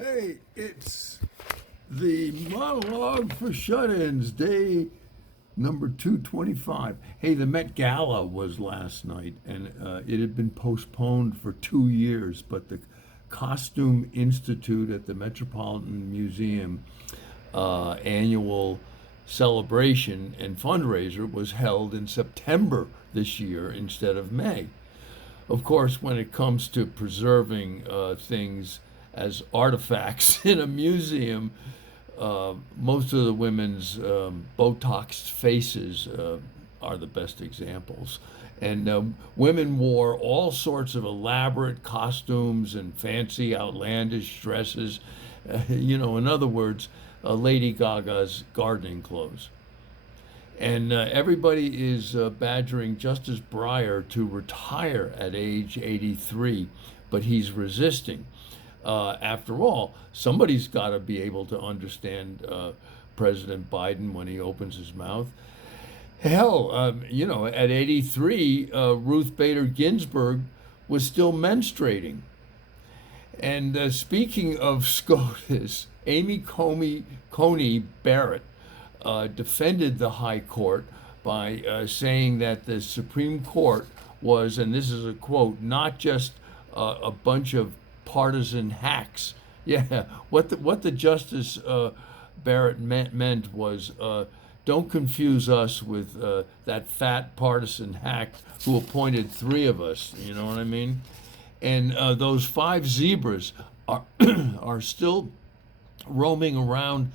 Hey, it's the Monologue for Shut-Ins, day number 225. Hey, the Met Gala was last night, and it had been postponed for 2 years, but the Costume Institute at the Metropolitan Museum annual celebration and fundraiser was held in September this year instead of May. Of course, when it comes to preserving things as artifacts in a museum, most of the women's Botoxed faces are the best examples. And women wore all sorts of elaborate costumes and fancy, outlandish dresses. In other words, Lady Gaga's gardening clothes. And everybody is badgering Justice Breyer to retire at age 83, but he's resisting. After all, somebody's got to be able to understand President Biden when he opens his mouth. Hell, at 83, Ruth Bader Ginsburg was still menstruating. And speaking of SCOTUS, Amy Coney Barrett defended the High Court by saying that the Supreme Court was, and this is a quote, not just a bunch of partisan hacks. Yeah, what the Justice Barrett meant was, don't confuse us with that fat partisan hack who appointed three of us. You know what I mean? And those five zebras are are still roaming around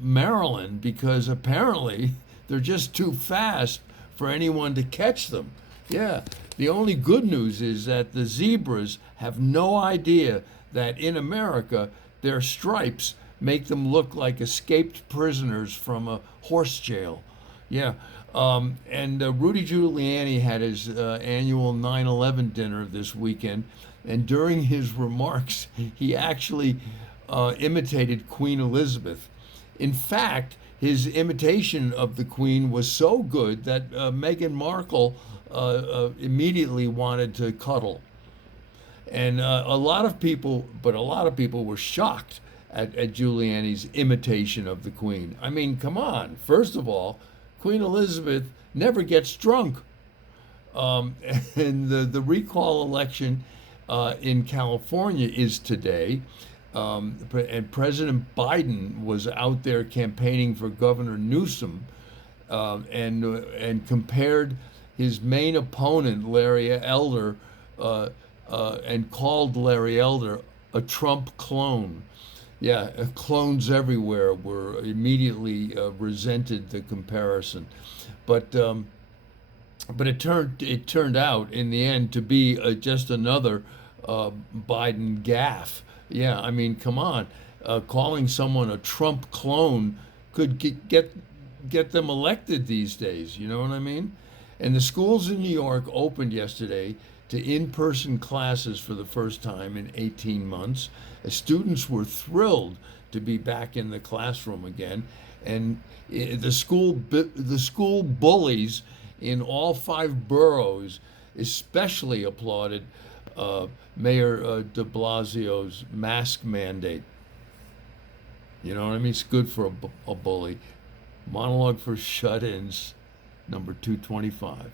Maryland because apparently they're just too fast for anyone to catch them. Yeah, the only good news is that the zebras have no idea that in America their stripes make them look like escaped prisoners from a horse jail. Yeah, and Rudy Giuliani had his annual 9/11 dinner this weekend, and during his remarks, he actually imitated Queen Elizabeth. In fact, his imitation of the Queen was so good that Meghan Markle immediately wanted to cuddle. And a lot of people were shocked at Giuliani's imitation of the Queen. I mean, come on. First of all, Queen Elizabeth never gets drunk. And the recall election in California is today. And President Biden was out there campaigning for Governor Newsom, and compared his main opponent, Larry Elder, and called Larry Elder a Trump clone. Yeah, clones everywhere were immediately resented the comparison, but it turned out in the end to be just another Biden gaffe. Yeah, I mean, come on, calling someone a Trump clone could get them elected these days. You know what I mean? And the schools in New York opened yesterday to in-person classes for the first time in 18 months. Students were thrilled to be back in the classroom again, and the school bullies in all five boroughs especially applauded Mayor de Blasio's mask mandate. You know what I mean? It's good for a bully. Monologue for Shut-Ins, number 225.